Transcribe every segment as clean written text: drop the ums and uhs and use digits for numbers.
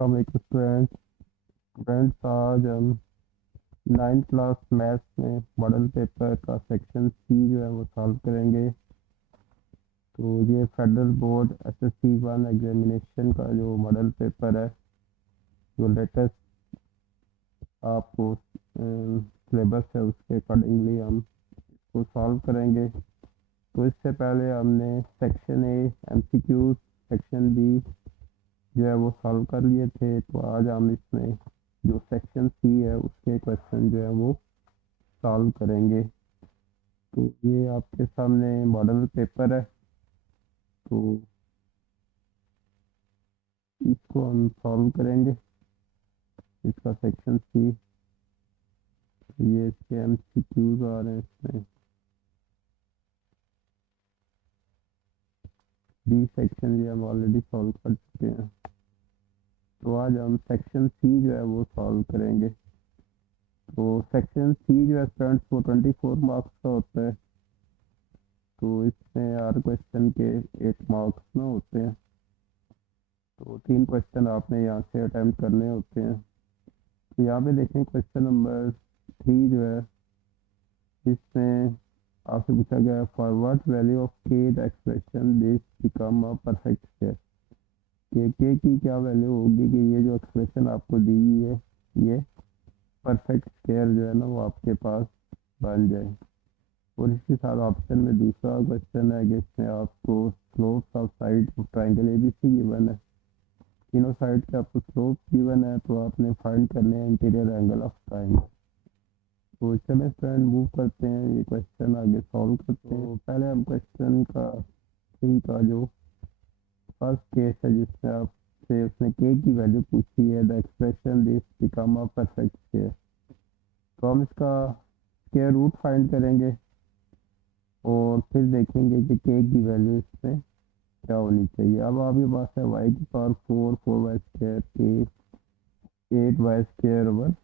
Student students आज हम 9th class maths में मॉडल पेपर का सेक्शन सी जो है वो सॉल्व करेंगे। तो ये फेडरल बोर्ड एसएससी 1 एग्जामिनेशन का जो मॉडल पेपर है, जो लेटेस्ट आपको सिलेबस है उसके अकॉर्डिंगली हम इसको सॉल्व करेंगे। तो इससे पहले हमने section A MCQs, section B जो है वो सॉल्व कर लिए थे। तो आज हम इसमें जो सेक्शन सी है उसके क्वेश्चन जो है वो सॉल्व करेंगे। तो ये आपके सामने मॉडल पेपर है, तो इसको हम सॉल्व करेंगे, इसका सेक्शन सी। ये इसके एमसीक्यूज आ रहे हैं इसमें। बी सेक्शन ये हम ऑलरेडी सॉल्व कर चुके हैं। तो आज हम सेक्शन सी जो है वो सॉल्व करेंगे। तो सेक्शन सी जो है स्टूडेंट्स वो 24 मार्क्स का होता है। तो इसमें हर क्वेश्चन के 8 मार्क्स में होते हैं। तो 3 क्वेश्चन आपने यहाँ से अटैम्प्ट करने होते हैं। तो यहाँ पे देखें क्वेश्चन नंबर 3 जो है, इसमें आपसे पूछा गया फॉर व्हाट वैल्यू ऑफ के the expression this become a perfect square. के की क्या वैल्यू होगी कि ये जो एक्सप्रेशन आपको दी है ये परफेक्ट स्क्वायर जो है ना वो आपके पास बन जाए। और इसके साथ ऑप्शन में दूसरा क्वेश्चन है कि इसमें आपको slopes of side of triangle ABC given है। तीनों साइड के आपको स्लोप गिवन है, तो आपने फाइंड करने हैं इंटीरियर एंगल ऑफ ट्राइंगल। तो चलिए फ्रेंड मूव करते हैं, ये क्वेश्चन आगे सॉल्व करते हैं। तो पहले हम क्वेश्चन का सी का जो फर्स्ट केस है जिसमें आपसे उसने के की वैल्यू पूछी है, the expression this become a perfect square. तो हम इसका स्क्वायर रूट फाइंड करेंगे और फिर देखेंगे कि के की वैल्यू इसमें क्या होनी चाहिए। अब आपके पास है वाई की power 4 Y square 8 Y square over.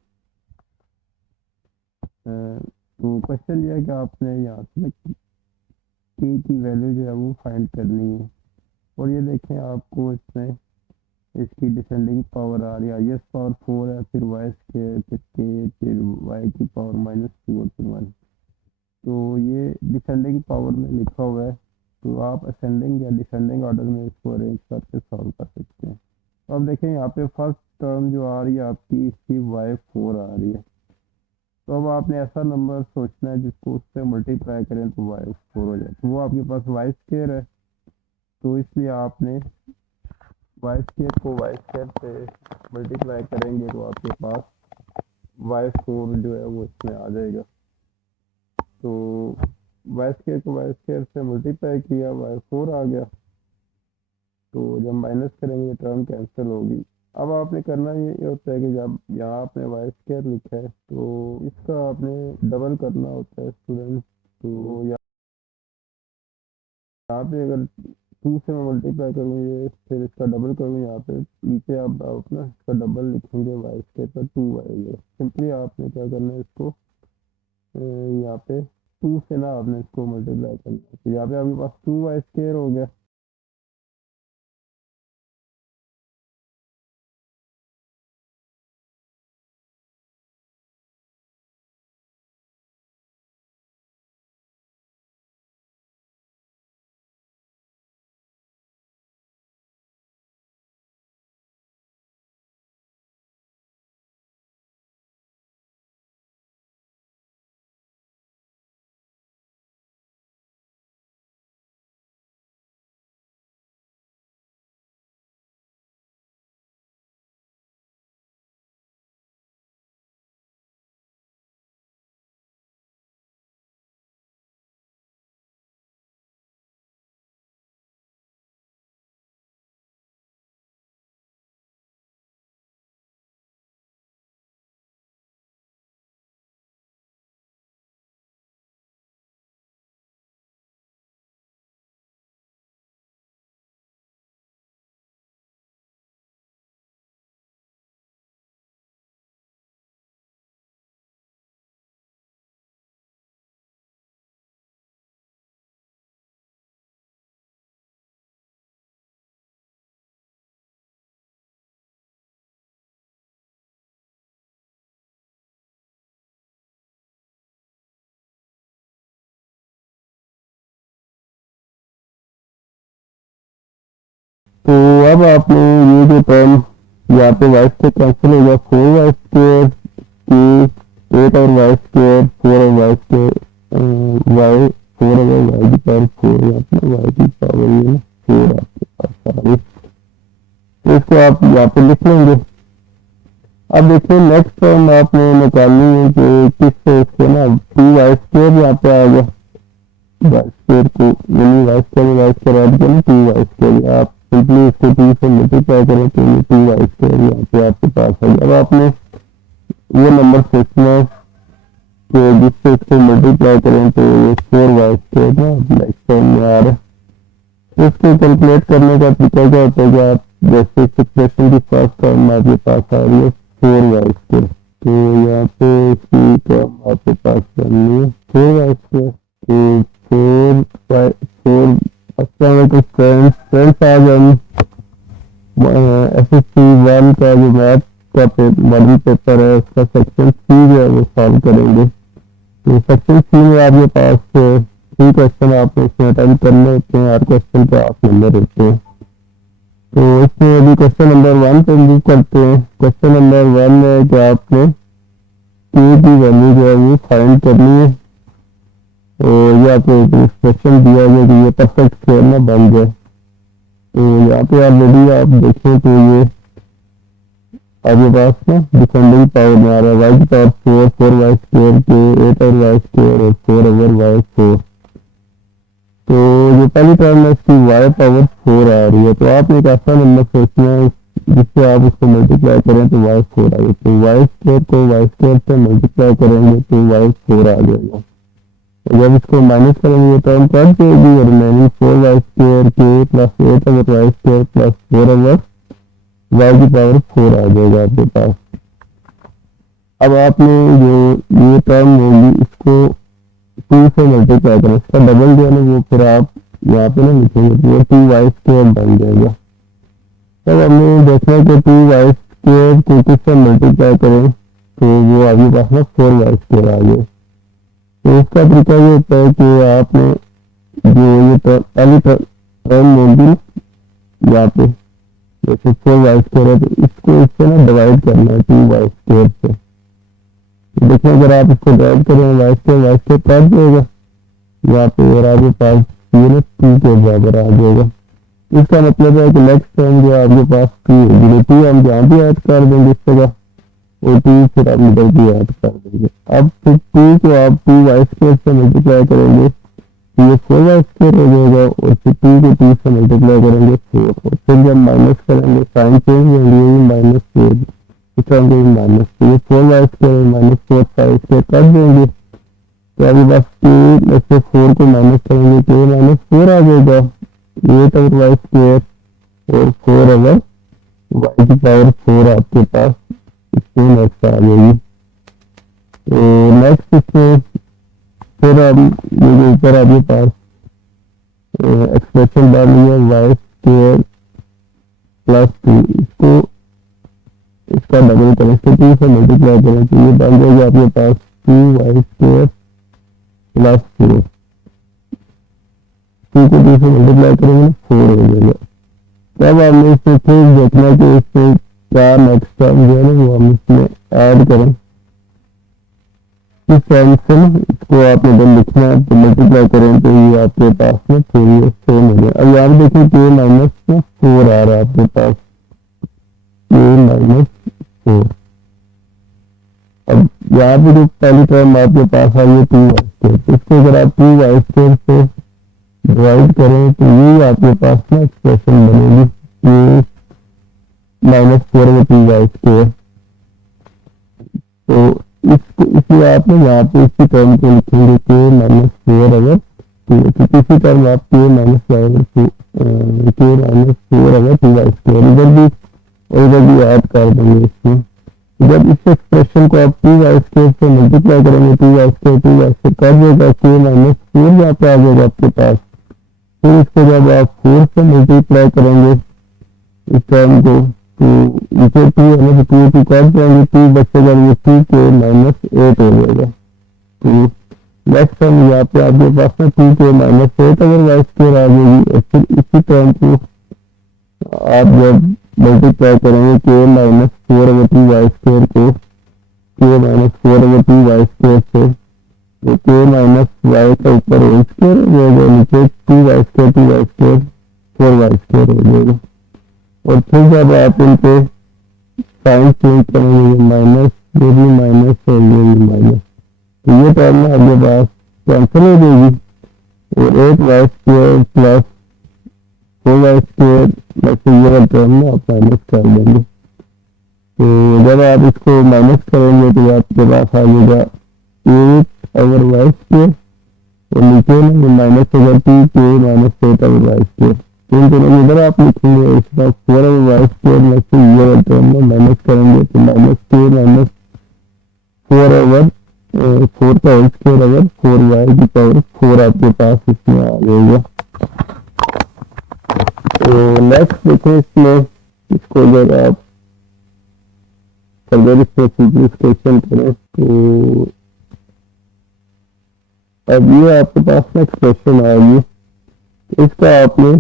तो क्वेश्चन ये है कि आपने यहाँ से के की वैल्यू जो है वो फाइंड करनी है। और ये देखें आपको इसमें इसकी डिसेंडिंग पावर आ रही है, आई एस पावर 4 है, फिर वाई स्क्वायर, फिर के, फिर वाई की पावर -2 और फिर 1। तो ये डिसेंडिंग पावर में लिखा हुआ है, तो आप असेंडिंग या डिसेंडिंग ऑर्डर में इसको अरेंज करके सॉल्व कर सकते हैं। तो अब देखें यहाँ पे फर्स्ट टर्म जो आ रही है आपकी इसकी y4 आ रही है। तो अब आपने ऐसा नंबर सोचना है जिसको उससे मल्टीप्लाई करें तो y4 हो जाए। तो वो आपके पास वाई स्क्वायर है, तो इसलिए आपने वाई स्क्वायर को वाई स्क्वायर से मल्टीप्लाई करेंगे तो आपके पास y4 जो है वो इसमें आ जाएगा। तो वाई स्क्वायर को वाई स्क्वायर से मल्टीप्लाई किया, y4 आ गया। तो जब माइनस करेंगे टर्म कैंसिल होगी। अब आपने करना ये होता है कि जब यहाँ आपने वाई स्क्वायर लिखा है तो इसका आपने डबल करना होता है स्टूडेंट। तो यहाँ पे अगर 2 से मैं मल्टीप्लाई करूँगी फिर इसका डबल करूँ, यहाँ पे नीचे आप अपना इसका डबल लिखेंगे वाई स्क्वायर पर 2 सिंपली आपने क्या करना है इसको यहाँ पे 2 से ना आपने इसको मल्टीप्लाई करना है। तो यहाँ पे आपके पास 2 वाई स्क्वायर हो गया। तो अब आपने ये जो टर्म यहाँ पे वाई स्क्वायर कैंसिल हो गया, 4y² की 8 और y² 4 और y² वाई 4 अगर y की पावर 4 यहाँ पे y की पावर ये ना 4 आपके पास आ गई, तो इसको आप यहाँ पे लिख लेंगे। अब देखिए नेक्स्ट टर्म आपने निकालनी है कि किससे इसको ना 2y² यहाँ पे आ गया, y² को यानी y² ऐड करें 2y², आप सिंपली इसको 2 से मल्टीप्लाई करें तो ये 2y² यहाँ पे आपके पास आ गया। अब आपने वो नंबर सोचना है कि जिससे इसको मल्टीप्लाई करें तो ये 4y² ना नेक्स्ट टर्म में आ रहा है। तो इसको कैलकुलेट करने का तरीका क्या होता है कि आप जैसे एक्सप्रेशन की फर्स्ट टर्म आपके पास आ रही है 4y², तो यहाँ पे इसकी टर्म आपके पास बननी है 4y², तो 4 फ्रेंड्स आज हम SSC 1 का जो मैथ का मॉडल पेपर है उसका सेक्शन सी जो है वो सॉल्व करेंगे। तो सेक्शन सी में आपके पास 3 क्वेश्चन आपने इसमें अटेम्प्ट करने होते हैं, हर क्वेश्चन पे 8 नंबर होते हैं। तो इसमें अभी क्वेश्चन नंबर 1 पे मूव करते हैं। क्वेश्चन नंबर 1 में कि आपने K की वैल्यू जो है वो फाइंड करनी है, और ये आपको एक एक्सप्रेशन दिया गया कि ये परफेक्ट स्क्वायर ना बन जाए। तो यहाँ पे ऑलरेडी आप देखें तो ये आपके पास ना डिसेंडिंग पावर में आ रहा है, वाई की पावर 4 4y² के 8 और y² और 4 ओवर y4। तो जो पहली टर्म है इसकी y पावर 4 आ रही है, तो आपने एक ऐसा नंबर सोचना है जिससे आप उसको मल्टीप्लाई करें तो y4 आए, तो y² को y² से मल्टीप्लाई करेंगे तो y4 आ जाएगा। जब इसको माइनस करेंगे टर्म कट जाएगी, रिमेनिंग 4y² के plus 8 over y² plus 4 over y की पावर 4 आ जाएगा आपके पास। अब आपने जो ये टर्म होगी इसको 2 से मल्टीप्लाई करें, इसका डबल जो है ना वो फिर आप यहाँ पे ना लिखेंगे तो वो 2y² बन जाएगा। तब हमने देखना है कि 2y² को किससे मल्टीप्लाई करें तो वो आपके पास ना 4y² आ जाए। तो इसका तरीका ये होता है कि आपने जो ये पहली टर्म होगी यहाँ पे जैसे 4y² है तो इसको इससे ना डिवाइड करना है 2y² से। तो देखिए अगर आप इसको डिवाइड करें y² कट जाएगा यहाँ पे और आपके पास ये ना 2 के बराबर आ जाएगा। इसका मतलब है कि नेक्स्ट टर्म जो आपके पास 2 होगी, 2 हम यहाँ भी ऐड कर देंगे इस जगह और 2 फिर आप इधर भी ऐड कर देंगे। अब फिर 2 को आप 2y² से मल्टीप्लाई करेंगे तो ये 4y² हो जाएगा, और फिर 2 को 2 से मल्टीप्लाई करेंगे 4, और फिर जब माइनस करेंगे साइन चेंज होंगे -4 इस टर्म को माइनस, तो ये 4y² -4 5 कर देंगे तो अभी बस 2 में से 4 को माइनस करेंगे तो -4 आ जाएगा, 8 ओवर y² और 4 ओवर y की पावर 4 आपके पास इसमें नेक्स्ट आ जाएगी। तो नेक्स्ट इसमें फिर हम ये ऊपर आपके पास एक्सप्रेशन डाली है y² प्लस 2, इसको इसका डबल करें, इसको 2 से मल्टीप्लाई करें तो ये बन जाएगा आपके पास 2y² प्लस 4, 2 को 2 से मल्टीप्लाई करेंगे 4 हो जाएगा। तब हमने इससे फिर देखना कि इससे क्या नेक्स्ट टर्म जो है ना वो हम इसमें ऐड करें। इस टर्म से ना इसको आपने जब लिखना है तो मल्टीप्लाई करें तो ये आपके पास में फिर ये सेम हो गया। अब यहाँ देखिए k -4 आ रहा है आपके पास, k -4। अब यहाँ पे जो पहली टर्म आपके पास आई है 2y², इसको अगर आप 2y² से डिवाइड करें तो ये आपके पास ना एक्सप्रेशन बनेगी k -4 में 2y²। तो इसको इसलिए आपने यहाँ पे इसी टर्म को लिखेंगे k -4 अगर 2, क्योंकि इसी टर्म आप k -4 अगर 2y² इधर भी ऐड कर देंगे इसमें। जब इस एक्सप्रेशन को आप 2y² से मल्टीप्लाई करेंगे 2y² कर देगा, k -4 यहाँ पे आ जाएगा आपके पास। फिर इसको जब आप 4 से मल्टीप्लाई करेंगे इस टर्म को तो इसे 2 है ना, 2 काट जाएंगे, 2 बचेगा, ये 2k -8 हो जाएगा। तो नेक्स्ट टर्म यहाँ पे आपके पास ना 2k -8 अगर y² आ जाएगी, और फिर इसी टर्म को आप जब मल्टीप्लाई करेंगे के माइनस 4/2 y² को के माइनस 4/2 y² से, तो के माइनस वाई का ऊपर होल स्क्वायर हो जाएगा, नीचे 2y² 4y² हो जाएगा। और फिर जब आप इनके साइन चेंज करेंगे, माइनस, ये भी माइनस और ये भी माइनस, तो ये टर्म आपके पास कैंसिल हो जाएगी और 8y² प्लस 4y² प्लस ये वाला टर्म आप माइनस कर देंगे। तो जब आप इसको माइनस करेंगे तो आपके पास आ जाएगा 8/y² और नीचे में माइनस होगा 2k माइनस 8/y²। इन दोनों में इधर आप लिखेंगे, इसके बाद 4/y² में से ये वाला टर्म में माइनस करेंगे तो माइनस k माइनस 4 का होल स्क्वायर अगर 4y की पावर 4 आपके पास इसमें आ जाएगा। तो नेक्स्ट देखें इसमें, इसको जब आप फर्दर इसमें सिंप्लीफिकेशन करें तो अब ये आपके पास नेक्स्ट क्वेश्चन आएगी, इसका आपने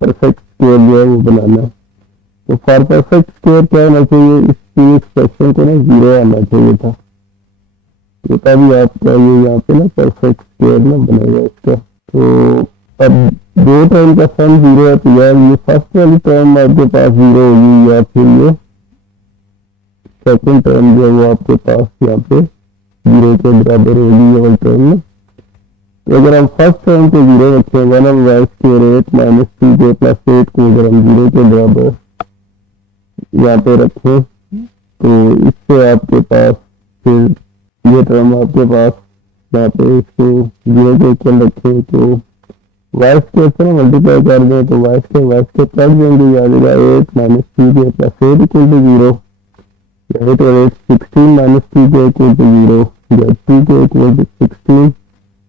परफेक्ट स्क्वायर जो है वो बनाना है। तो फॉर परफेक्ट स्क्वायर क्या होना चाहिए, इस पूरी एक्सप्रेशन को ना 0 आना चाहिए था, तो तभी आपका ये यहाँ पे ना परफेक्ट स्क्वायर ना बनेगा इसका। तो अब दो टर्म का सम 0 है, तो यार ये फर्स्ट वाली टर्म आपके पास 0 होगी या फिर ये सेकंड टर्म जो है वो आपके पास यहाँ पे 0 के बराबर होगी ये वाली टर्म में। तो अगर हम फर्स्ट टर्म को 0 रखें, 1/y² 8 माइनस 2k प्लस 8 को अगर हम 0 के बराबर यहाँ पे रखें तो इससे आपके पास फिर ये टर्म आपके पास यहाँ पे इसको 0 के इक्वल रखें तो y² से मल्टीप्लाई कर दें तो y² कट देंगे, आ जाएगा 8 minus 2k plus 8 equal to 0, 8 और 8 16 माइनस 2k इक्वल टू 0, जब 2k इक्वल टू 16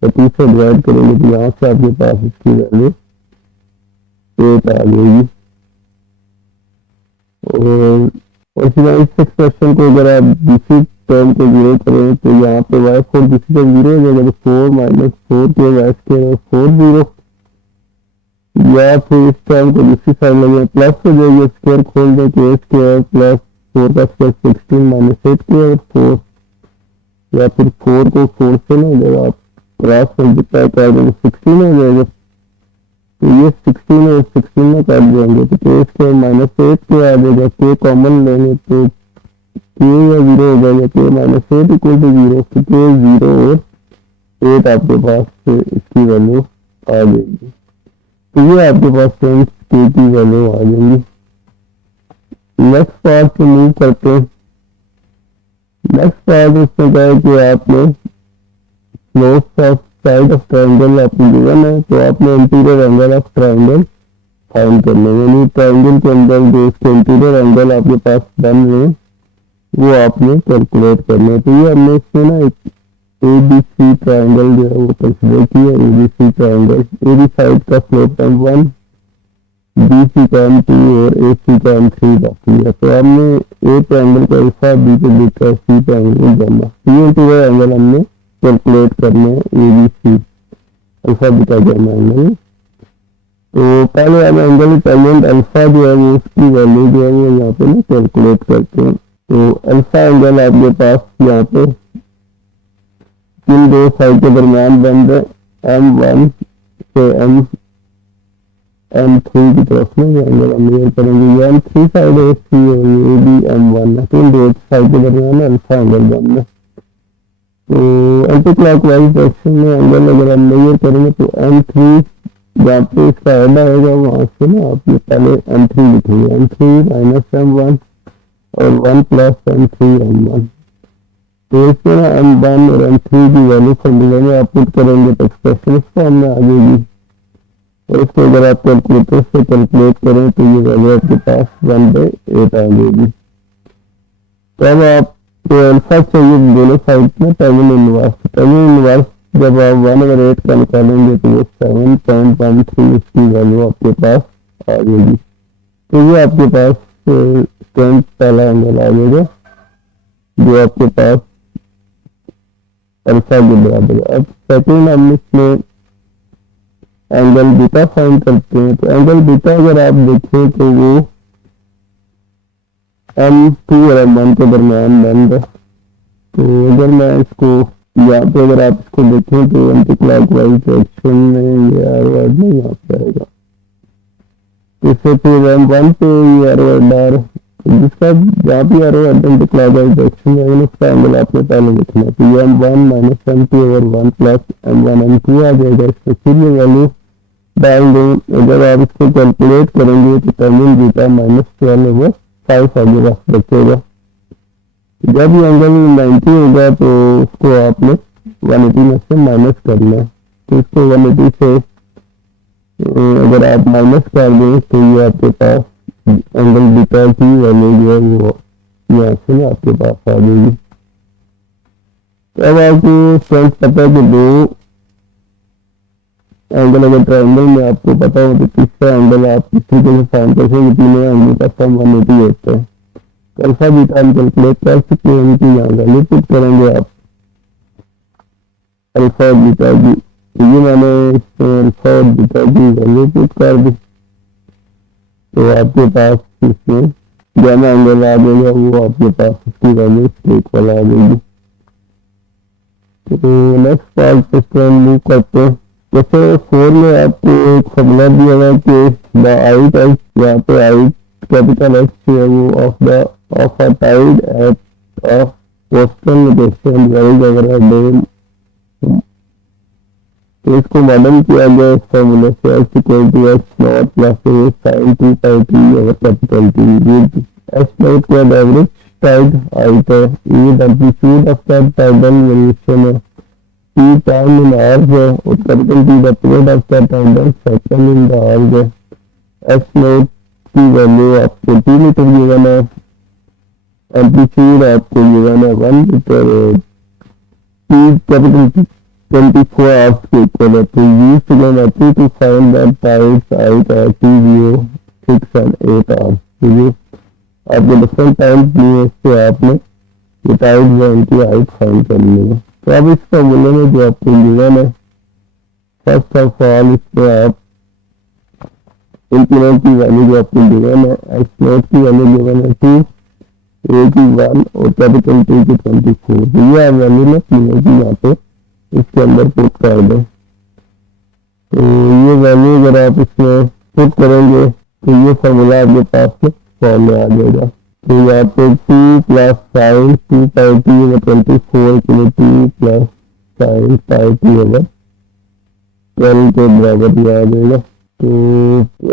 तो 2 से डिवाइड करेंगे तो यहाँ से आपके पास इसकी वैल्यू 8 आ जाएगी। और इसी तरह इस एक्सप्रेशन को अगर आप दूसरी टर्म को 0 करें तो यहाँ पे y4 दूसरी टर्म 0 हो जाएगा, तो 4 माइनस 4k y² 4 0, या फिर इस टर्म को दूसरी साइड लगे प्लस हो जाएगी, स्क्वायर खोल दें तो a² प्लस 4 का स्क्वायर 16 माइनस 8k और 4, या फिर 4 को 4 से नहीं हो जाएगा, आप क्रॉस मल्टीप्लाई कर देंगे 16 हो जाएगा, तो ये 16 और 16 में काट देंगे तो k² माइनस 8k आ जाएगा, k कॉमन लेंगे तो k या 0 हो जाएगा, k माइनस 8 इक्वल टू 0, तो k 0 और 8 आपके पास इसकी वैल्यू आ जाएगी। तो ये आपके पास फ्रेंड्स k की वैल्यू आ जाएंगी। नेक्स्ट पार्ट पे मूव करते हैं। नेक्स्ट पार्ट इसमें क्या है कि आपने slopes of side of triangle आपको गिवन है, तो आपने interior angle of triangle find करने, यानी ट्रायंगल के अंदर जो इसके इंटीरियर एंगल आपके पास बन रहे हैं वो आपने कैलकुलेट करने। तो ये हमने इसमें ना एक ABC ट्रायंगल जो है वो कंसिडर किया, ABC ट्रायंगल, AB साइड का स्लोप m1, BC का m2 और AC का m3 बाकी है। तो हमने A ट्रायंगल का अल्फा, B के बीटा, C ट्रायंगल गामा, ये इंटीरियर एंगल हमने कैलकुलेट करने ABC alpha beta gamma angle. तो पहले हम एंगल टेंजेंट अल्फा जो है वो उसकी वैल्यू जो है वो यहाँ पे ना कैलकुलेट करते हैं। तो अल्फा एंगल आपके पास यहाँ पे इन दो साइड के दरमियान बन रहे m1 से m3 की तरफ में ये एंगल हम मेजर करेंगे, ये m3 साइड है इसकी और ये भी m1 है, तो इन दो साइड के दरमियान अल्फा एंगल बन रहा है। तो एंटी क्लॉकवाइज डायरेक्शन में एंगल अगर हम मेजर करेंगे तो m3 जहाँ पे इसका हेड आएगा वहां से ना आप ये पहले m3 लिखेंगे, m3 माइनस m1 और 1 प्लस m3 m1। तो इसमें ना m1 और m3 की वैल्यू फॉर्मूले में आप पुट करेंगे तो एक्सप्रेशन इस फॉर्म में आ जाएगी, और इसको अगर आप कैलकुलेटर से कैलकुलेट करें तो ये वैल्यू आपके पास 1/8 आ जाएगी। तो अब आप तो अल्फा चाहिए दोनों साइड में टर्मिनल इनवर्स, टर्मिनल इनवर्स जब आप 1/8 का निकालेंगे तो वो 7.13 इसकी वैल्यू आपके पास आ जाएगी। तो ये आपके पास स्टैंड पहला एंगल आ जाएगा जो आपके पास अल्फा के बराबर है। अब सेकंड हम इसमें एंगल बीटा फाइंड करते हैं। तो एंगल बीटा अगर आप देखें तो वो M2 और M1 के दरमियान बन रहा है। तो अगर मैं इसको यहाँ पे अगर आप इसको देखें तो एंटी क्लॉकवाइज डायरेक्शन में ये एरो हेड में यहाँ पे आएगा। तो इससे फिर M1 पे ये एरो हेड आ रहा है, जिसका जहाँ भी arrow head anti clockwise direction में उसका एंगल आपने पहले लिखना है। तो ये M1 minus M2 over 1 plus M1 M2 आ जाएगा। इसको फिर ये वैल्यू डाल दें। अगर आप इसको कैलकुलेट करेंगे तो टर्मिन बीटा -12 ओवर 5 आगे बचेगा। जब ये एंगल 90 होगा तो उसको आपने 180 में से माइनस करना है। तो इसको 180 से अगर आप माइनस कर दें तो ये आपके पास एंगल बीटा की वैल्यू जो है वो यहाँ से आपके पास आ जाएगी। तो अब आपको स्ट्रेंथ पता है कि दो एंगल अगर ट्रायंगल में आपको पता हो तो तीसरा एंगल आप इस तरीके से फाइंड कर सकते हैं। तीनों एंगल का सम 180 होता है। अल्फा बीटा हम कैलकुलेट कर सकते हैं कि यहाँ वैल्यू पुट करेंगे आप अल्फा बीटा की। ये मैंने अल्फा और बीटा की वैल्यू पुट कर दी तो आपके पास इसमें गामा एंगल आ जाएगा, वो आपके पास उसकी वैल्यू इक्वल आ जाएगी। तो नेक्स्ट पार्ट पे मूव करते हैं। जैसे 4 में आपको एक फॉर्मूला दिया हुआ कि द हाइट एच, यहाँ पे हाइट कैपिटल एच है वो of a tide at a coastal location varies over a day. तो इसको मॉडल किया गया इस फॉर्मूले से H equal to H naught plus A sine 2 pi T over capital T. With H naught का एवरेज टाइड हाइट है, ये the amplitude of the tidal variation है, T time in hours है और capital T the period of the tidal cycle in the hours है। H naught की value आपको 2 metre given है, एम्पलीट्यूड आपको गिवन है 1 metre, T capital T 24 hours के इक्वल है। तो use trigonometry to find the tide's height at T 0 6 and 8 hours. तो ये आपको डिफरेंट टाइम्स दिए, इससे आपने ये टाइड्स है इनकी हाइट फाइंड करनी है। तो अब इस फॉर्मूले में जो आपको गिवन है, फर्स्ट ऑफ ऑल इसमें आप इंक्रीमेंट की वैल्यू जो आपको गिवन है, एच नॉट की वैल्यू गिवन है 2, ए की 1 और कैपिटल टी की 24। तो ये आप वैल्यू में तीनों की यहाँ पे इसके अंदर पुट कर दें। तो ये वैल्यू अगर आप इसमें पुट करेंगे तो ये फॉर्मूला आपके पास में फॉर्म में आ जाएगा। तो यहाँ पे 2 plus sign 2 pi T over 24 के लिए 2 plus sine pi T over 12 के बराबर ये आ जाएगा। तो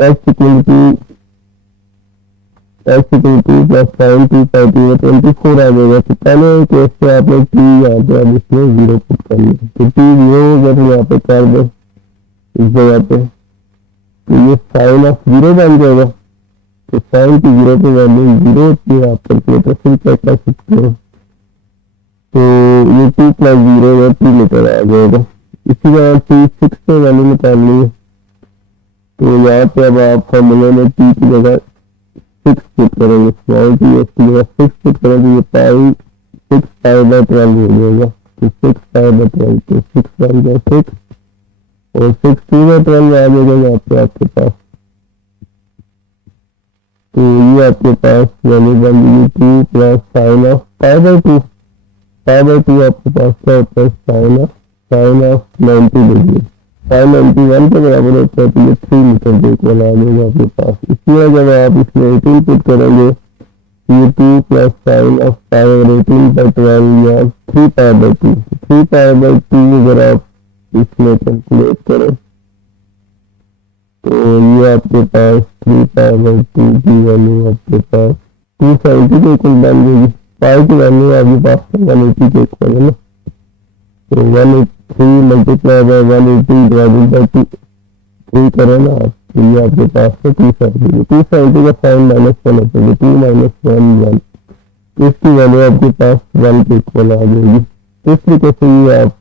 H equal two plus sign 2 pi T over 24 आ जाएगा। तो पहले केस से आपने टी यहाँ पे अब इसमें 0 पुट कर लिया, तो टी 0 अगर यहाँ पे कर दे इस जगह पे तो ये साइन ऑफ 0 बन जाएगा। तो साइन की 0 पे वैल्यू 0 होती है, आप कैलकुलेटर से चेक कर सकते हो। तो ये 2 प्लस 0 है 2 मीटर आ जाएगा। इसी तरह T6 पे वैल्यू निकालनी है। तो यहाँ पे अब आप फॉर्मूले में T की जगह 6 पुट करेंगे, स्मॉल टी की जगह 6 पुट करेंगे, ये पाई 6 पाई बाय 12 हो जाएगा। तो 6 पाई बाय 12 तो 6 बन जाए 6 और 6 2 बाय 12 आ जाएगा यहाँ पे आपके पास। तो ये आपके पास वैल्यू बन जाएगी 2 plus sign of pi by 2। Pi by 2 आपके पास क्या होता है, साइन ऑफ 90 डिग्री, साइन 91 के बराबर होता है। तो ये 3 मीटर के इक्वल आ जाएगा आपके पास। इसलिए जब आप इसमें 18 पुट करेंगे ये 2 प्लस साइन ऑफ पाई और 18 बाय 12 या 3 पाई बाय 2, 3 पाई बाय 2 अगर आप इसमें कैलकुलेट करें तो ये आपके पास 3 पाई बाय 2 की वैल्यू आपके पास 270 के इक्वल बन जाएगी। पाई की वैल्यू आपके पास 180 के इक्वल है ना। तो 183 मल्टीप्लाई बाय 180 डिवाइडेड बाय 3 करें ना आप, तो ये आपके पास है 270। 270 का साइन -1 होता है, 2 - 1 1, तो इसकी वैल्यू आपके पास 1 के इक्वल आ जाएगी। इस तरीके से ये आप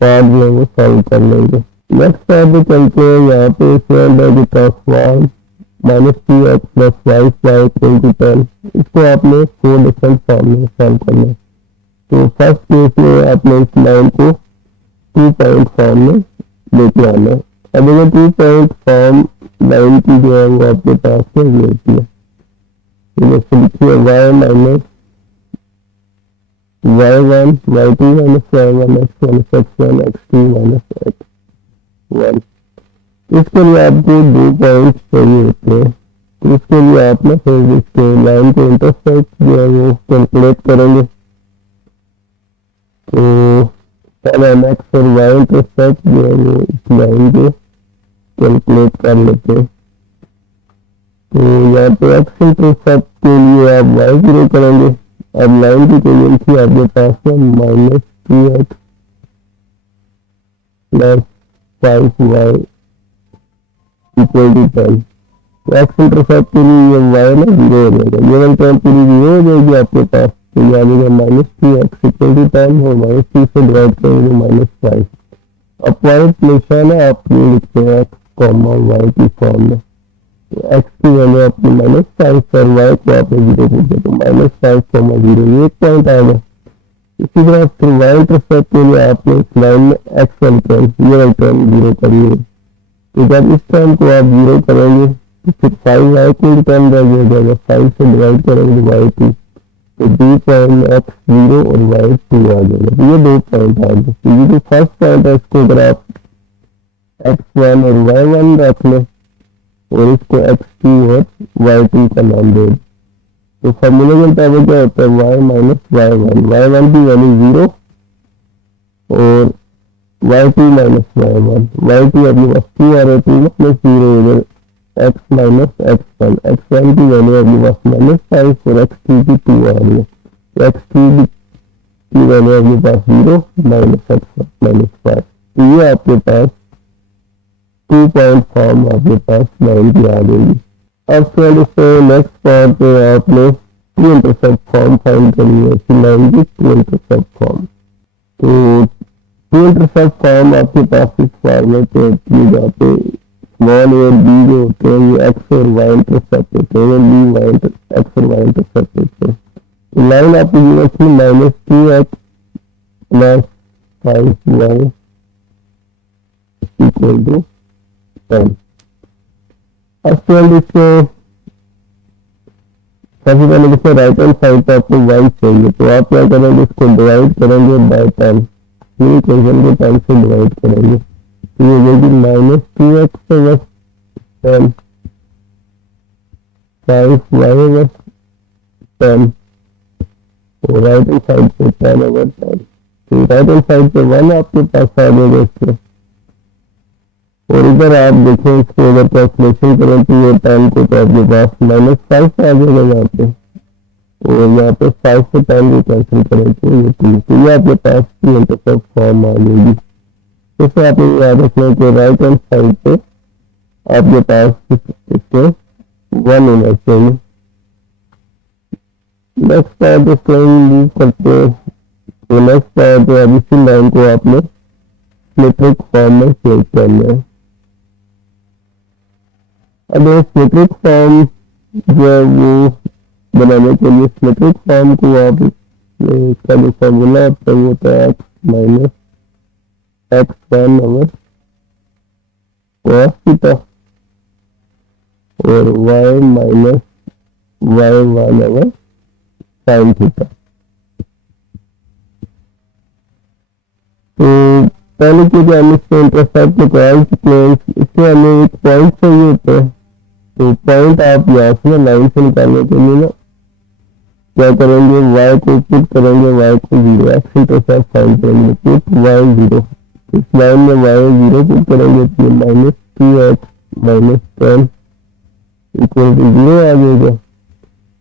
पार्ट जो है वो सॉल्व कर लेंगे। नेक्स्ट पार्ट में चलते हैं। यहाँ पे transform -2x plus y plus 10, इसको आपने 4 डिफरेंट फॉर्म में सॉल्व करना है। तो फर्स्ट केस में आपने इस लाइन को 2 पॉइंट फॉर्म में लेके आना है। अब देखो 2 पॉइंट फॉर्म लाइन की जो है वो आपके पास में ये होती है, जैसे लिखिए y minus y1 y2 minus y1 x1 x1 x2 minus x1। इसके लिए आपको 2 पॉइंट चाहिए होते हैं, तो इसके लिए आप ना फिर इसके लाइन के इंटरसेक्ट जो है वो कैलकुलेट करेंगे। तो पहले हम एक्स और वाई इंटरसेक्ट जो है वो इस लाइन के कैलकुलेट कर लेते हैं। तो यहाँ पे एक्स इंटरसेप्ट के लिए आप वाई जीरो करेंगे। अब लाइन की कोई थी आपके पास में -2x plus 5y equal to 10। X intercept के लिए ये वाई ना जीरो हो जाएगा, ये वाली टर्म पूरी जीरो हो जाएगी आपके पास। तो ये आ जाएगा -2x इक्वल टू 10 और -2 से डिवाइड करेंगे -5। अब पॉइंट हमेशा ना आप ये लिखते हैं एक्स कॉमा वाई की फॉर्म में। एक्स की वैल्यू आपकी -5 और वाई को आपने जीरो पूछ दिया, तो -5, 0 ये एक पॉइंट आएगा। इसी तरह फिर वाई इंटरसेप्ट के लिए आपने इस लाइन में एक्स वाली टर्म ये वाली टर्म जीरो करिए। तो जब इस टर्म को आप जीरो करेंगे तो फिर 5y की टर्म रह जाएगा, 5 से डिवाइड करेंगे y2, तो 2 पॉइंट एक्स जीरो और वाई 2 आ जाएगा। तो ये 2 पॉइंट आ गए। तो ये जो फर्स्ट पॉइंट है इसको अगर आप x1 और y1 रख लें और इसको x2 और y2 का नाम दे, तो फॉर्मूले के मुताबिक क्या होता है y माइनस y1, y1 की वैल्यू 0 और y2 माइनस y1, y2 अपने पास 2 आ रहा है, 2 माइनस 0 इधर x माइनस x1, x1 की वैल्यू अपने पास -5 और x2 की 2 आ रही है, तो x2 की वैल्यू अपने पास 0 माइनस x1 माइनस 5। तो ये आपके पास 2 पॉइंट फॉर्म आपके पास लाइन की आ जाएगी। अब फ्रेंड इससे नेक्स्ट पार्ट पे आपने 2 इंटरसेप्ट फॉर्म फाइंड करनी है, इसी लाइन की 2 इंटरसेप्ट फॉर्म। तो 2 इंटरसेप्ट फॉर्म आपके पास इस फॉर्मेट पे होती है जहाँ पे स्मॉल और बी जो होते हैं ये एक्स और वाई इंटरसेप्ट होते हैं, बी वाई एक्स और वाई इंटरसेप्ट होते हैं। तो लाइन आपको गिवन थी -2x plus 5y equal to 10। अब फ्रेंड इसको सबसे पहले देखो राइट हैंड साइड पर आपको y चाहिए, तो आप क्या करेंगे इसको डिवाइड करेंगे बाय 10, पूरी इक्वेशन को 10 से डिवाइड करेंगे, तो ये हो जाएगी -2x प्लस 10 5y 10 और राइट हैंड साइड पे 10/10। तो राइट हैंड साइड पे 1 आपके पास आ जाएगा इसके, और इधर आप देखें इसको अगर कैलकुलेशन करें तो ये 10 को तो आपके पास -5 आ जाएगा यहाँ पे, और यहाँ पे 5 से 10 को कैंसिल करें तो ये 2, तो ये आपके पास 2 इंटरसेप्ट फॉर्म आ जाएगी। इससे आप याद रखें कि राइट हैंड साइड पे आपके पास इसके 1 होना चाहिए। नेक्स्ट पार्ट इसको मूव करते हैं। तो नेक्स्ट पार्ट है अब इसी लाइन को आपने सिमेट्रिक फॉर्म में चेंज करना है। अब सिमेट्रिक फॉर्म जो है वो बनाने के लिए सिमेट्रिक फॉर्म को आप इसका जो फॉर्मूला होता है वो होता है x minus x1 over cos theta और y minus y1 over sin theta. तो पहले के जो हम इसको इंटरसेप्ट निकाल चुके हैं, इससे हमें एक पॉइंट चाहिए होता है। तो पॉइंट आप यहाँ से लाइन से निकालने के लिए ना क्या करेंगे, y को पुट करेंगे, y को 0, x इंटरसेप्ट फाइंड करेंगे, पुट y 0, इस लाइन में y 0 पुट करेंगे तो -2x माइनस 10 इक्वल टू 0 आ जाएगा,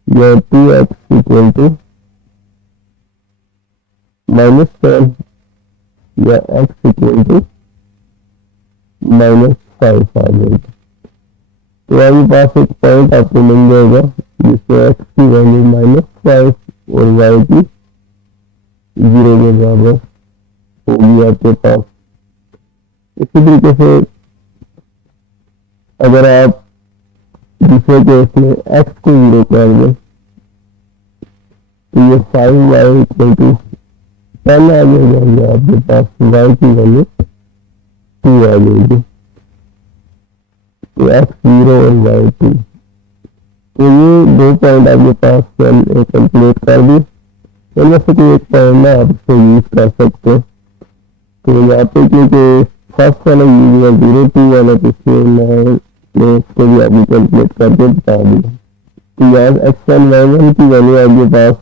या 2x इक्वल टू -10 या x इक्वल टू -5 आ जाएगा। तो आपके पास एक पॉइंट आपको मिल जाएगा जिसमें x की वैल्यू -5 और y की 0 के बराबर होगी आपके पास। इसी तरीके से अगर आप दूसरे केस में x को 0 कर दें तो ये 5y इक्वल टू 10 आ जाएगा, आपके पास y की वैल्यू 2 आ जाएगी। तो x0 और y2। तो ये 2 पॉइंट आपके पास कैलकुलेट कर दी। इनमें से कोई एक पॉइंट ना आप इसको यूज कर सकते हो। तो यहाँ पे क्योंकि फर्स्ट वाला यूज हुआ 0 2 वाला, तो इसलिए मैं इसको भी आपको कैलकुलेट करके बता दिया। तो यहाँ x1 y1 की वैल्यू आपके पास,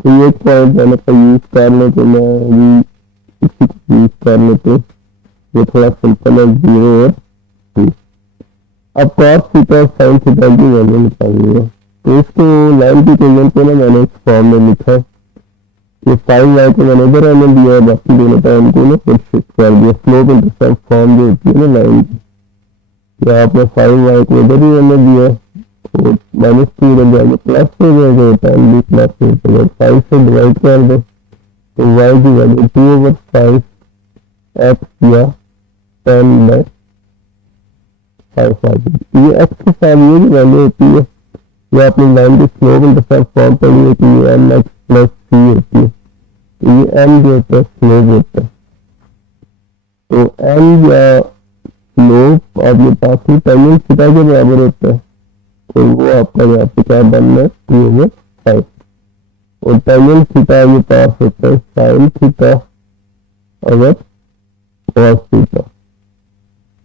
तो एक पॉइंट मैंने का यूज कर ले, तो मैं भी इसी को यूज कर लेते। ये थोड़ा सिंपल है, 0 और 2। अब cos थीटा और sin थीटा की वैल्यू निकालनी है। तो इसको लाइन की इक्वेशन को ना मैंने इस फॉर्म में लिखा है। ये sin y को मैंने इधर आने दिया है, बाकी दोनों टाइम को ना फिर शिफ्ट कर दिया। स्लोप इंटरसेप्ट फॉर्म जो होती है ना लाइन की, यहाँ आपने sin y को इधर ही आने दिया है, तो -2 इधर जाके प्लस हो जाएगा, टाइम भी प्लस हो जाएगा। 5 से डिवाइड कर दो तो y की वैल्यू 2/5 x या 10/5 आ जाएगी। ये x के साथ ये जो वैल्यू होती है, ये अपनी लाइन की स्लोप इंटरसेप्ट फॉर्म पड़ी है कि ये mx प्लस c होती है। तो ये m जो होता है स्लोप होता है। तो m या स्लोप आपके पास में tan थीटा के बराबर होता है, तो वो आपका यहाँ पे क्या बनना है 2/5। और tan थीटा के पास होता है sin थीटा अगर cos थीटा।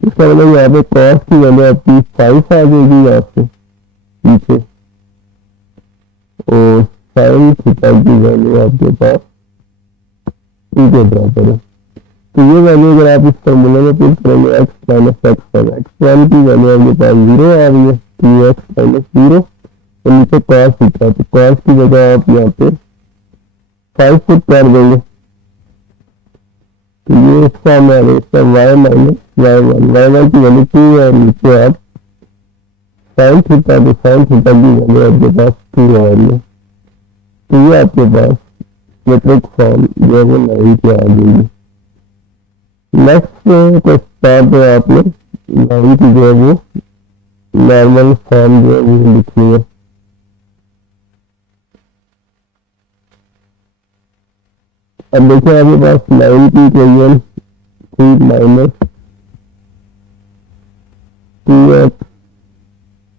इसका मतलब यहाँ पे cos की वैल्यू आपकी 5 आ जाएगी यहाँ से पीछे, और sin थीटा की वैल्यू आपके पास 2 के बराबर है। तो ये वैल्यू अगर आप इस फॉर्मूले में पुट करेंगे x माइनस x1, x1 की वैल्यू आपके पास 0 आ रही है, तो ये x माइनस 0 और नीचे cos थीटा, तो cos की जगह आप यहाँ पे 5 पुट कर देंगे। तो ये इस फॉर्म में आ रहा है, इसका y माइनस y1 की वैल्यू 2 है, नीचे आप sin थीटा, तो sin थीटा की वैल्यू आपके पास 2 आ रही है। तो ये आपके पास मेट्रिक फॉर्म जो है वो 9 की आ जाएगी। नेक्स्ट को स्टार्ट है आपने 9 की जो है वो नॉर्मल फॉर्म जो है वो लिखनी है। अब देखिए आपके पास 9 की equation 3 minus 2x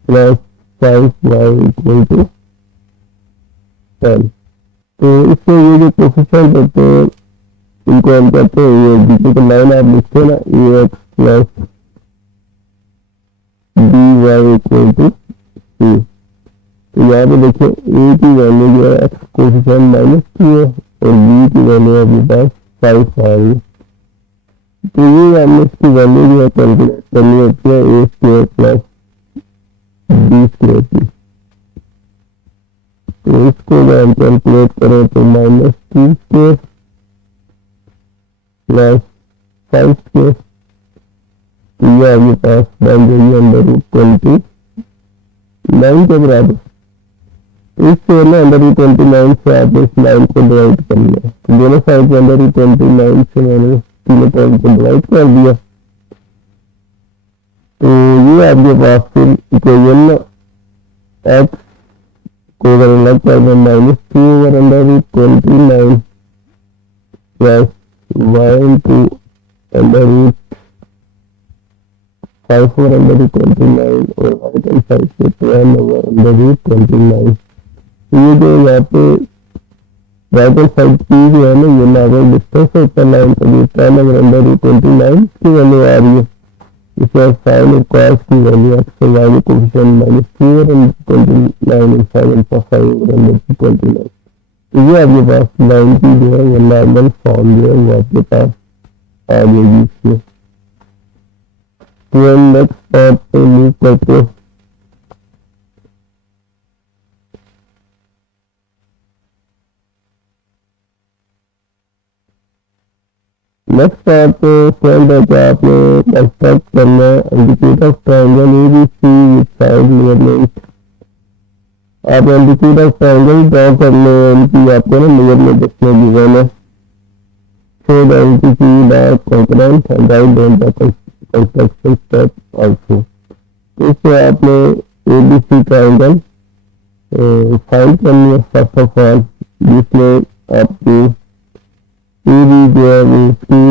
plus 5y equal to 10। तो इससे ये जो कोफिशिएंट होते हैं इनको हम कहते हैं, ये बीच को लाइन आप लिखते हैं ना, ax plus by equal to c। तो यहाँ पे देखिए a की वैल्यू जो है x कोफिशिएंट -2 है और b की वैल्यू आपके पास 5 आ रही है। तो ये हमने इसकी वैल्यू जो है कैलकुलेट करनी होती है a square plus b square की। तो इसको अगर हम कैलकुलेट करें तो -2 स्क्वायर प्लस 5 स्क्वायर, तो ये आपके पास बन जाएगी √29 के बराबर। तो इससे ना √29 से आपने इस लाइन को डिवाइड कर लिया, तो दोनों साइड के √29 से मैंने तीनों पॉइंट को डिवाइड कर दिया। तो ये आपके पास फिर इक्वेशन x को अगर अलग कर दें -2/√29 प्लस y into √5/√29 और राइट हैंड साइड से 12/√29। ये जो यहाँ पे राइट हैंड साइड की जो है ना, ये नॉर्मल डिस्टेंस होता है लाइन का, ये 10/√29 की वैल्यू आ रही है। इसमें साइन और कॉस की वैल्यू x और y के कोफिशिएंट -2/29 और sin और 5/√29। तो ये आपके पास लाइन की जो है वो नॉर्मल फॉर्म जो है वो आपके पास आ जाएगी इसमें। तो नेक्स्ट पार्ट पे मूव करते हैं। नेक्स्ट पार्ट पे फ्रेंड है कि आपने कंस्ट्रक्ट करना है altitude of triangle ABC with side measurement. आप एल्टीट्यूड ऑफ ट्रायंगल ड्रॉ करने उनकी आपको ना मेजरमेंट इसमें गिवन है। So the altitude are concurrent and write down the construction step also। तो इससे आपने ABC ट्रायंगल फाइंड करनी है फर्स्ट ऑफ ऑल, जिसमें आपकी AB जो है वो उसकी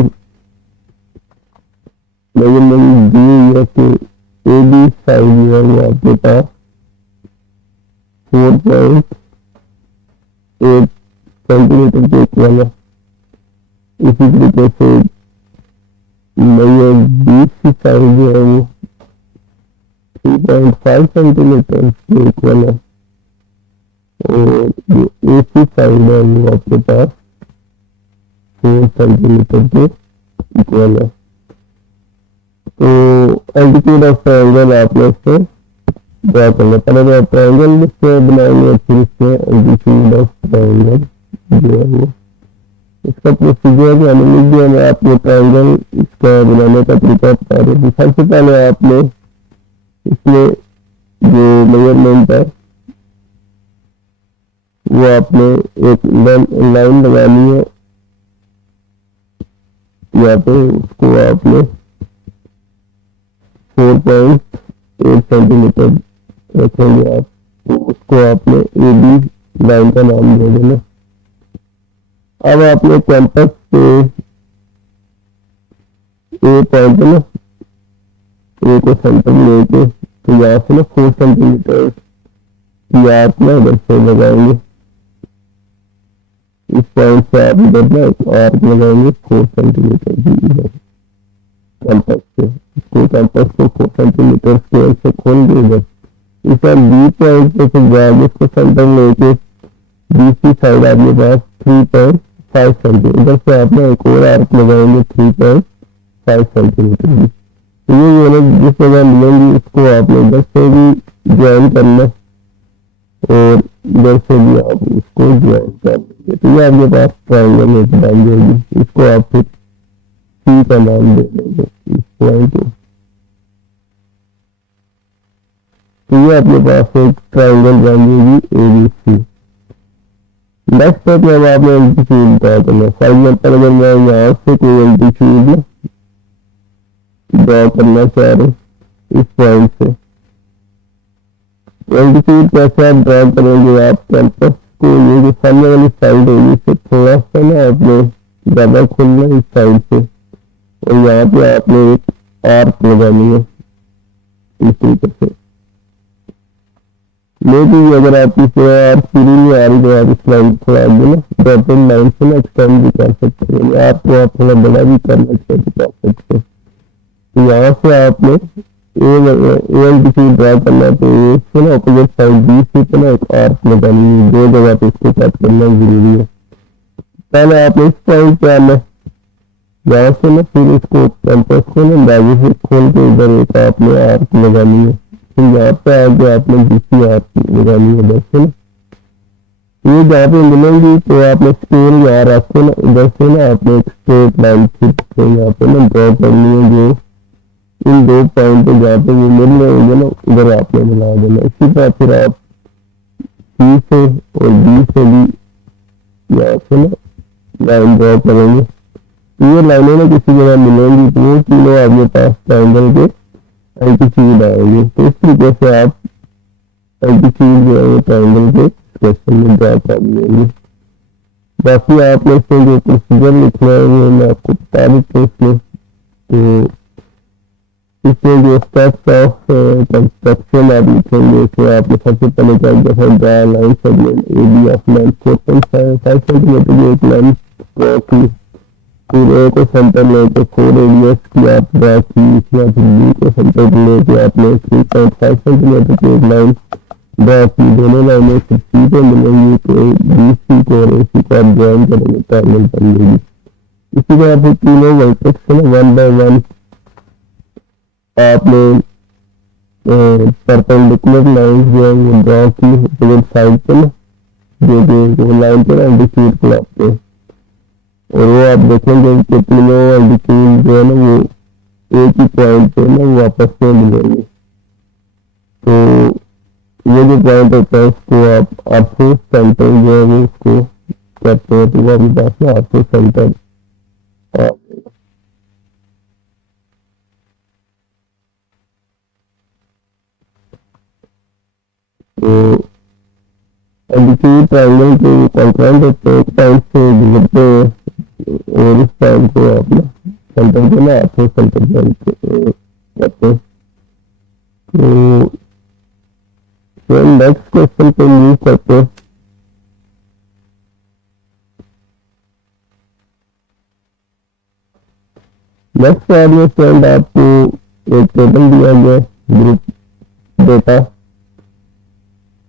मेजरमेंट दी हुई है कि ए बी साइड जो है वो आपके पास 4.8 सेंटीमीटर के इक्वल है। इसी तरीके से मेजर बी सी साइड जो है वो 3.5 सेंटीमीटर के इक्वल है और जो ए सी साइड है वो आपके पास 4 सेंटीमीटर के इक्वल है। तो एल्टीट्यूड ऑफ ट्रायंगल आपने इससे ड्रा करना। पहले तो आप ट्रायंगल इससे बनाएंगे और फिर इससे एल्टीट्यूड ऑफ ट्रायंगल जो है वो इसका प्रोसीजर जो है मैं आपको ट्रायंगल इसका बनाने का तरीका बता रही हूँ। सबसे पहले आपने इसमें जो मेजरमेंट है वो आपने एक लाइन लगानी है यहाँ पे, उसको आपने 4.8 सेंटीमीटर रखेंगे आप, तो उसको आपने ए बी लाइन का नाम दे देना। अब आपने कैंपस पे ए पॉइंट ना ए को सेंटर लेके तो यहाँ से ना 4 सेंटीमीटर की आर्क ना इधर से लगाएंगे। इस पॉइंट से आप इधर ना एक आर्क लगाएंगे 4 सेंटीमीटर की इधर कैंपस से। इसको कैंपस को 4 सेंटीमीटर स्केल से खोल के इधर इस बी पॉइंट पे फिर जाएंगे, इसको सेंटर लेके दूसरी साइड आपके पास 3.5 सेंटीमीटर इधर से आपने एक और आर्क लगाएंगे 3.5 सेंटीमीटर की। तो ये यूनिट जिस जगह मिलेंगी उसको आपने इधर से भी ज्वाइन करना और इधर से भी आप उसको ज्वाइन कर लेंगे। तो ये आपके पास ट्रायंगल में बन जाएगी। इसको आप फिर सी का नाम दे देंगे इस पॉइंट को। तो ये आपके पास एक ट्रायंगल बन जाएगी एबीसी। नेक्स्ट स्टेप में आपने एल्टीट्यूड ड्रा करना। फॉर एग्जाम्पल अगर मैं यहाँ से कोई एल्टीट्यूड ड्रा करना चाह रहे इस पॉइंट से, एल्टीट्यूड कैसे आप ड्रा करेंगे? आप कैंपस को ये जो सामने वाली साइड होगी इससे थोड़ा सा ना आपने ज्यादा खोलना इस साइड से और यहाँ पे आपने एक आर्क लगानी है इस तरीके से। लेकिन अगर आप इस आर्क पूरी नहीं आ रही तो आप इस लाइन को थोड़ा आगे ना डॉटेड लाइन से ना एक्सटेंड भी कर सकते हैं। आपको आप थोड़ा बड़ा भी करना चाहिए तो कर सकते हैं। तो यहाँ से आपने एल्टीट्यूड ड्रा करना, तो ए से ना अपोजिट साइड बी से पे ना एक आर्क लगानी है। दो जगह पे इसको कट करना जरूरी है। पहले आपने इस पॉइंट पे आना, यहाँ से ना फिर इसको कैंपस को ना बाजू से खोल के इधर एक आपने आर्क लगानी है। फिर यहाँ पे आके आपने दूसरी आर्क लगानी है इधर से ना। ये जहाँ पे मिलेंगी तो आपने स्केल यहाँ रख के ना इधर से ना आपने एक स्ट्रेट लाइन खींच के यहाँ पे ना ड्रॉ करनी है। जो इन दो पॉइंट पे जहाँ पे वो मिल रहे होंगे ना उधर आपने मिला देना। इसी तरह फिर आप सी से और बी से भी यहाँ से ना लाइन ड्रॉ करेंगे। ये लाइनें ना किसी जगह मिलेंगी तो वो तीनों आपके पास ट्रायंगल के एल्टीट्यूड आएंगे। तो इस तरीके से आप एल्टीट्यूड जो है वो ट्रायंगल के क्वेश्चन में ड्रा कर लेंगे। बाकी आपने इसमें जो प्रोसीजर लिखना है वो मैं आपको बता देता हूँ इसमें। तो इसमें जो स्टेप्स ऑफ कंस्ट्रक्शन आप लिखेंगे इसमें आपने सबसे पहले क्या जैसा draw line segment A B of length 4.5 centimetre की एक लाइन ड्रॉ की। फिर ए को सेंटर लेके 4 रेडियस की आप ड्रा की। इसमें फिर बी को सेंटर लेके आपने 3.5 सेंटीमीटर की एक लाइन ड्रा की। दोनों लाइनें फिर सी पे मिलेंगी तो बी सी को और ए सी को आप ज्वाइन करेंगे, ट्रायंगल बन जाएगी। इसी तरह फिर तीनों वर्टेक्स है ना 1 बाय 1 आपने परपेंडिकुलर लाइन जो है वो ड्रॉ की अपोजिट साइड पे ना, जो कि लाइन पे एल्टीट्यूड को आपने, और वो आप देखेंगे कि तीनों एल्टीट्यूड जो है ना वो एक ही पॉइंट पे ना वो आपस में मिलेंगे। तो ये जो पॉइंट होता है उसको आप आर्थो सेंटर जो है वो उसको कहते हैं। तो वो अभी पास में आर्थो सेंटर तो एल्टीट्यूड ट्रायंगल के कंट्रास्ट होते हैं, एक पॉइंट से गुजरते हैं और इस पॉइंट को आप ना सेंटर को ना हाथों सेंटर करते। तो नेक्स्ट क्वेश्चन पे मूव करते। नेक्स्ट पार्ट में फ्रेंड आपको एक टेबल दिया गया ग्रुप डेटा।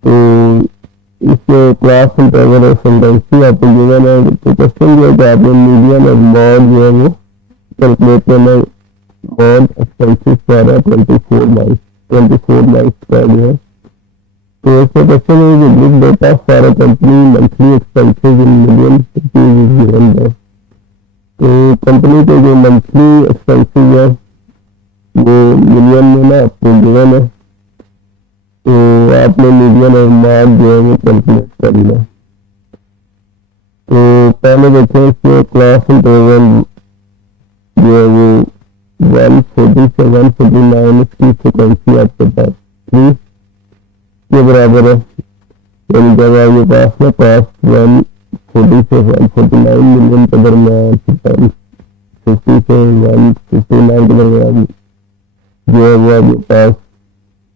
तो इसमें क्लास इंटरवल और फ्रीक्वेंसी आपको गिवन है। तो क्वेश्चन जो है कि आपने मीडियन और मॉड जो है वो कैलकुलेट करना। मॉड एक्सपेंसिस क्या है 24 मार्क्स का जो है। तो इसमें क्वेश्चन है कि group data for company monthly expenses in million rupees given है। तो कंपनी के जो मंथली एक्सपेंसेस है वो मिलियन में ना आपको गिवन है। तो आपने मीडियन और मॉड जो है वो कैलकुलेट करना। तो पहले देखें इसमें क्लास इंटरवल जो है वो 140 से 149 इसकी फ्रिक्वेंसी आपके पास 3 के बराबर है। यानी जब आपके पास ना पास 140 से 149 मिलियन के दरमियान 50 से 159 के दरमियान जो है वो आपके पास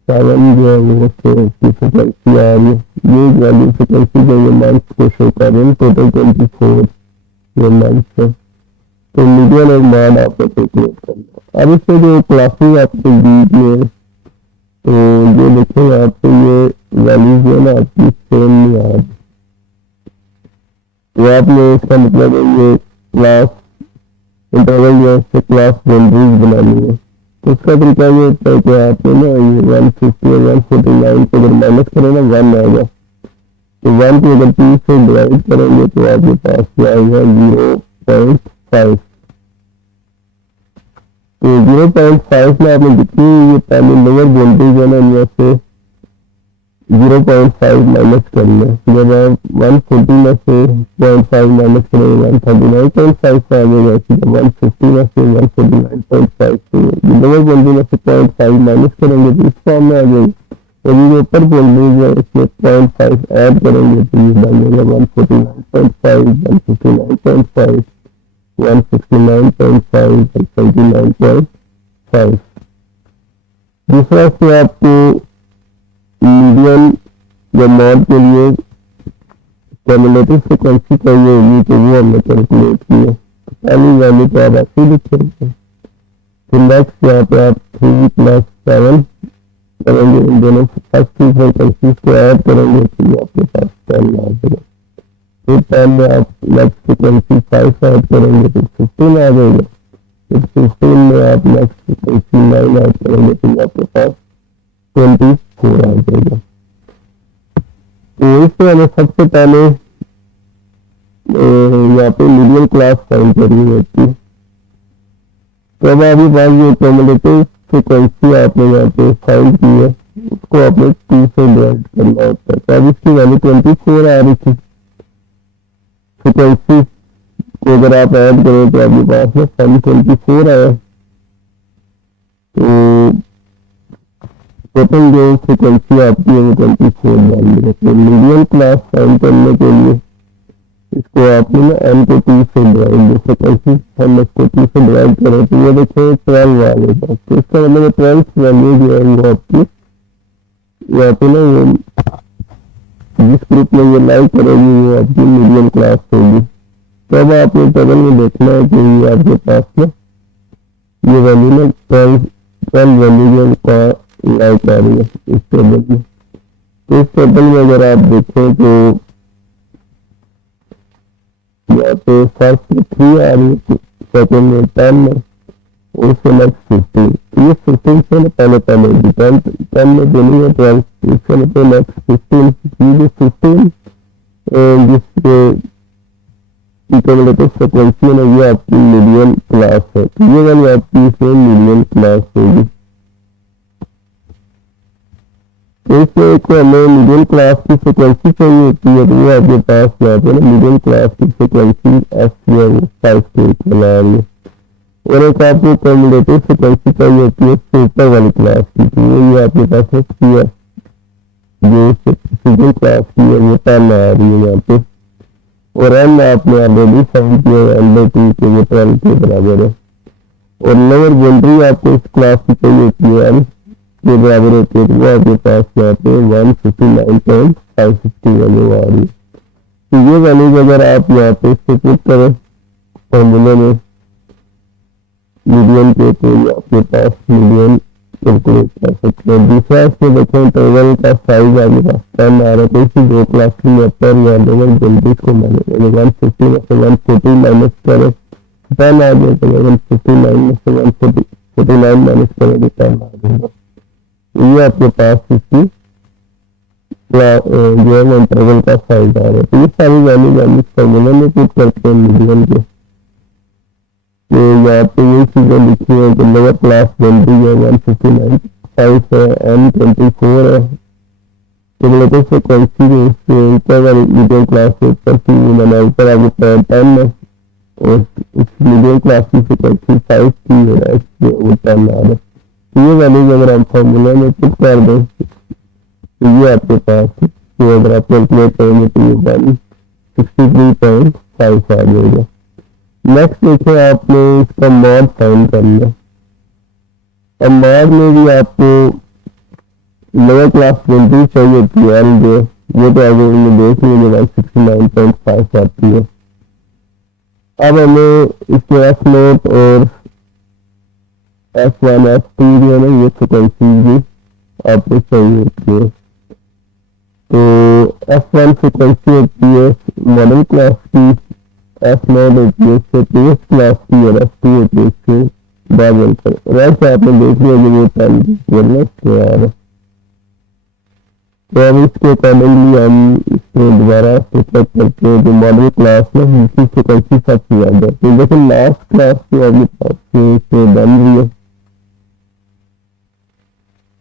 7 जो है वो उसकी फ्रिक्वेंसी आ रही है। ये वैल्यू फ्रिक्वेंसी जो ये मंथ्स को शो कर रहे हैं टोटल 24 ये मंथ्स है। तो मीडियन और मॉड आपको कैलकुलेट करना। अब इसमें जो क्लासेस आपके बीच में तो ये देखेंगे आपको ये वैल्यूज जो है ना आपकी सेम नहीं आ रही। तो आपने इसका मतलब है ये क्लास इंटरवल जो है क्लास बाउंड्रीज बनानी है। तो उसका तरीका ये होता है कि आपने ना ये 150 और 149 को अगर माइनस करें ना 1 आएगा। तो 1 को अगर 2 से डिवाइड करेंगे तो आपके पास क्या आएगा 0.5। तो 0.5 में आपने जितनी ये पहले लोअर बाउंड्रीज है ना इनमें से 0.5 माइनस करना है। जब आप 140 में से 0.5 माइनस करेंगे 139.5 से आ जाएगा। 150 में से 149.5 से लोअर बाउंड्री में से 0.5 माइनस करेंगे तो इस फॉर्म में आ जाएगी। और ये ऊपर बाउंड्रीज है इसमें 0.5 ऐड करेंगे तो ये बन जाएगा 149.5 159.5 169.5 129.5। दूसरा से आपको मीडियन या मॉड के लिए क्यूमुलेटिव फ्रिक्वेंसी चाहिए होगी तो वो हमने कैलकुलेट की है। पहली वैल्यू तो आप ऐसे लिखेंगे। फिर नेक्स्ट यहाँ पे आप 3 + 7 करेंगे। इन दोनों फर्स्ट टू फ्रिक्वेंसीज को ऐड करेंगे तो ये आपके पास 10 आ जाएगा। फिर 10 में आप नेक्स्ट फ्रिक्वेंसी 5 ऐड करेंगे तो 15 आ जाएगा। फिर 15 में आप नेक्स्ट फ्रिक्वेंसी 9 ऐड करेंगे तो आपके पास 24 आ जाएगा। तो इससे हमें सबसे पहले यहाँ पे मीडियम क्लास फाइंड करनी होती है। तो अब आपके पास ये क्यूमुलेटिव फ्रिक्वेंसी आपने यहाँ पे फाइंड की है उसको आपने 2 से डिवाइड करना होता है। तो अब इसकी वैल्यू 24 आ रही थी। फ्रिक्वेंसी को अगर आप ऐड करें तो आपके पास में 24 आया। तो टोटल जो फ्रिक्वेंसी आपकी है वो 24 मान ली है। तो मीडियम क्लास फाइंड करने के लिए इसको आपने ना n को 2 से डिवाइड फ्रिक्वेंसी हम इसको 2 से डिवाइड करें तो ये देखें 12 आ गया। तो इसका मतलब 12th वैल्यू जो है वो आपकी यहाँ पे ना वो जिस ग्रुप में ये लाइक करेगी वो आपकी मीडियम क्लास होगी। तो अब आपने टेबल में देखना है कि ये आपके पास ना ये वैल्यू ना 12 वैल्यू जो लाइक आ रही है इस टेबल में। तो इस टेबल में अगर आप देखें तो यहाँ पे फर्स्ट 3 आ रही है, सेकेंड में 10 में और उसके नेक्स्ट 15। ये 15 से पहले 10 में देनी है 12 इससे मतलब नेक्स्ट 15। ये जो 15 जिसके क्यूमुलेटिव फ्रिक्वेंसी है ना ये आपकी मीडियम क्लास है। तो ये वाली आपकी इसमें मीडियम क्लास होगी। तो इसमें एक हमें मीडियम क्लास की फ्रिक्वेंसी चाहिए होती है तो वो आपके पास यहाँ पे ना मीडियम क्लास की फ्रिक्वेंसी एफ जो है 5 के इक्वल आ रही है। और एक आपको क्यूमुलेटिव फ्रिक्वेंसी चाहिए होती है सुपर वाली क्लास की तो वो ये आपके पास है जो सिंगल क्लास की है वो 10 आ रही है यहाँ पे। और एन आपने ऑलरेडी फाइंड किया है N/2 के वो 12 के बराबर है। और लोअर बाउंड्री आपको इस क्लास की चाहिए होती है एन के बराबर होती है, तो वो आपके पास यहाँ पे 159.550 वैल्यू आ रही है। तो ये वैल्यूज अगर आप यहाँ पे इससे पुट करें फॉर्मूले में मीडियन के, तो ये आपके पास मीडियन कैलकुलेट कर सकते हैं। दूसरा इसमें देखें इंटरवल का साइज आपके पास 10 आ रहा है, तो इसी दो क्लास में अपर या लोअर बाउंड्रीज को मैंने 150 में से 140 माइनस करें 10 आ जाए, तो 159 में से 149 माइनस करें तो 10 आ जाएगा। ये आपके पास इसकी जो है इंटरवल का साइज आ रहा है। तो ये सारी वैल्यूज हम इस फॉर्मूले में पुट करते हैं मीडियन के। तो यहाँ पे ये चीजें लिखी है कि लोअर क्लास बाउंड्री है 159, साइज है N24 है, क्यूमुलेटिव फ्रीक्वेंसी जो ऊपर वाली मीडियम क्लास से ऊपर की मैंने ऊपर आगे 10 है, और इस मीडियम क्लास की फ्रीक्वेंसी 5 की है, वो 10 आ रहा है। तो ये वैल्यूज अगर हम फॉर्मूला में पुट कर दें तो ये आपके पास, तो अगर आप कैलकुलेट करेंगे तो ये वैल्यू 63.5 आ जाएगा। नेक्स्ट देखिए आपने इसका मॉड फाइंड करना है। अब मॉड में भी आपको लोअर क्लास बाउंड्री चाहिए होती है एन जो, वो तो आगे में देख लीजिए 169.5 आती है। अब हमें इसमें एफ नोट और F1 F2 जो है ना ये फ्रिक्वेंसी भी आपको चाहिए होती है। तो F1 फ्रिक्वेंसी होती है मॉडल क्लास की, F0 होती है इससे प्रीवियस क्लास की, और F2 होती है इससे बाद बनकर। वैसे आपने देख लिया कि वो टाइम वरना इसके आ रहा है। तो अब इसके अकॉर्डिंगली हम इसको दोबारा से चेक करते हैं जो मॉडल क्लास में इसकी फ्रिक्वेंसी सबसे ज्यादा है। तो देखिए लास्ट क्लास जो आपके पास से बन रही है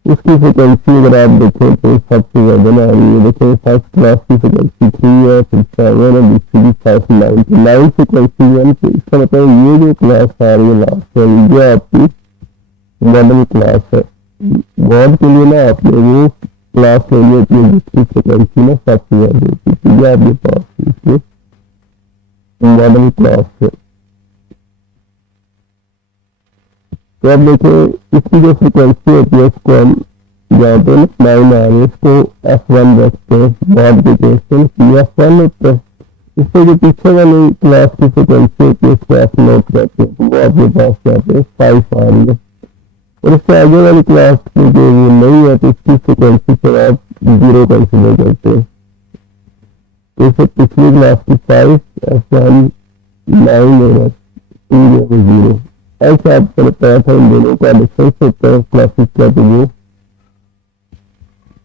उसकी फ्रिक्वेंसी अगर आप देखें तो सबसे ज्यादा ना आ रही है। देखिए फर्स्ट क्लास की फ्रिक्वेंसी 3 है, फिर 7 है, दूसरी की 5 9 फ्रिक्वेंसी है। तो इसका मतलब ये जो क्लास आ रही है लास्ट है ये आपकी मॉडल क्लास है। मॉड के लिए ना आपने वो क्लास ले ली होती है जिसकी फ्रिक्वेंसी ना सबसे ज्यादा होती है, तो ये आपके पास इसमें मॉडल क्लास है। तो अब देखिए इसकी जो फ्रिक्वेंसी होती है इसको हम जहाँ पे 9 आ रही है इसको F1 रखते हैं, मॉड के केस में F1 होता है। इससे जो पीछे वाली क्लास की फ्रिक्वेंसी होती है इसको F0 कहते हैं, तो वो आपके पास यहाँ पे 5 आ रही है। और इससे आगे वाली क्लास की जो वो नहीं है तो इसकी फ्रिक्वेंसी फिर आप 0 कंसिडर करते हैं। तो इससे पिछली क्लास की 5 F1 9 होगा 2 0। ऐसे आपको बताया था इन दोनों का डिफरेंस होता है क्लासेस का, तो वो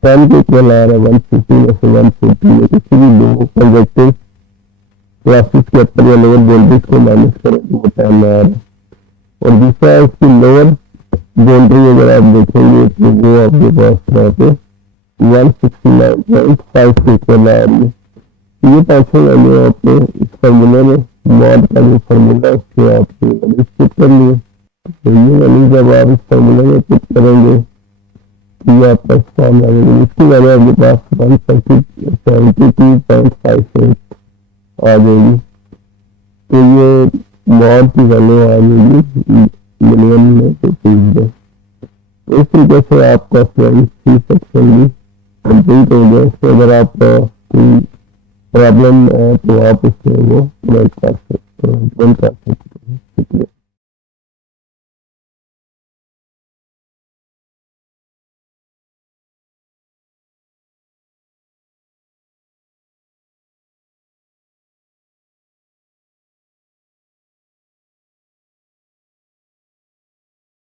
10 के इक्वल आ रहा है 150 में से 140 में किसी भी दो कंजक्टिव क्लासेस के अपर या लोअर बाउंड्रीज को माइनस करें तो वो 10 आ रहा है। और दूसरा इसकी लोअर बाउंड्री अगर आप देखेंगे तो वो आपके पास यहाँ पे 169.5 के इक्वल आ रही है। ये पांचों वैल्यू आपने इस फॉर्मूले में मॉड का जो फॉर्मूला है उसके आपने वैल्यूज पुट कर लिए। तो ये वैल्यू जब आप इस फॉर्मूले में पुट करेंगे तो ये आपका फॉर्म आ जाएगी। इसकी वैल्यू आपके पास 172.58 आ जाएगी। तो ये मॉड की वैल्यू आ जाएगी मिलियन में रुपीज में। तो इस तरीके से आपका सी सेक्शन भी कंप्लीट हो गया। इसमें अगर आप कोई प्रॉब्लम है तो आप इससे वो कर सकते हैं।